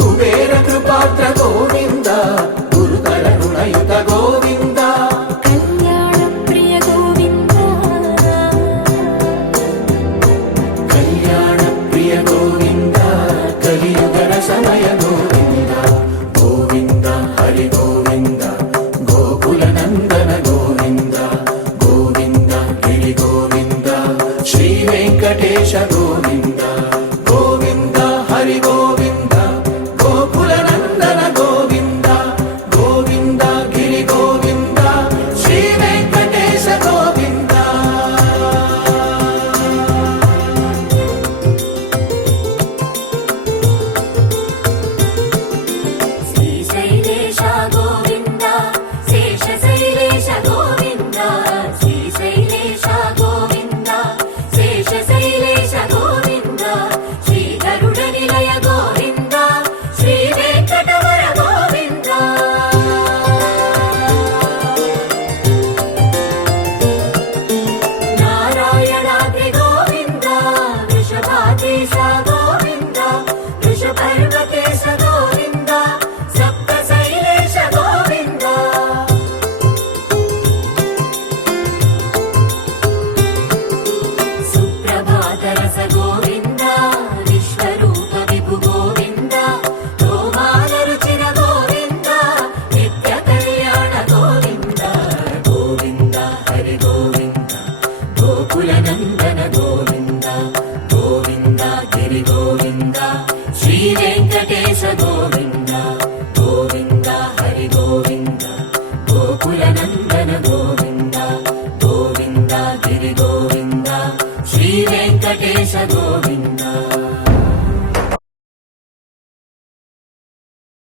కుబేర కృపాత్ర గోవింద గురుతర రుణయుత గోవింద కళ్యాణ ప్రియ గోవింద కళ్యాణ ప్రియ గోవింద కలియుగ సమయ గోవింద గోవింద హరి గోవింద గోకుల నందన గోవింద గోవింద గిరి గోవింద శ్రీ వెంకటేశ గోవింద గోవింద హరి గోవింద గోకుల నందన గోవింద గోవింద గిరి గోవింద శ్రీ వెంకటేశ గోవింద శ్రీశైలేశ గోవింద శేషశైలేశ గోవింద శ్రీశైలేశ గోవింద శేషశైలేశ గోవింద శ్రీ గరుడ నిలయ గోవింద శ్రీ వెంకటవర గోవింద నారాయణాద్రి గోవింద వృషభాద్రీశ గోవింద వృషపర్వతేశ గోవింద సప్తశైలేశ గోవింద సుప్రభాతరస గోవింద విశ్వరూప విభు గోవింద గోమాల రుచిర గోవింద నిత్య కళ్యాణ గోవింద గోవింద హరి గోవింద గోకుల నందన గోవింద గోవింద గిరి గోవింద శ్రీ వెంకటేశ గోవింద గోవింద హరి గోవింద గోకుల నందన గోవింద గోవింద గిరి గోవింద శ్రీ వెంకటేశ గోవింద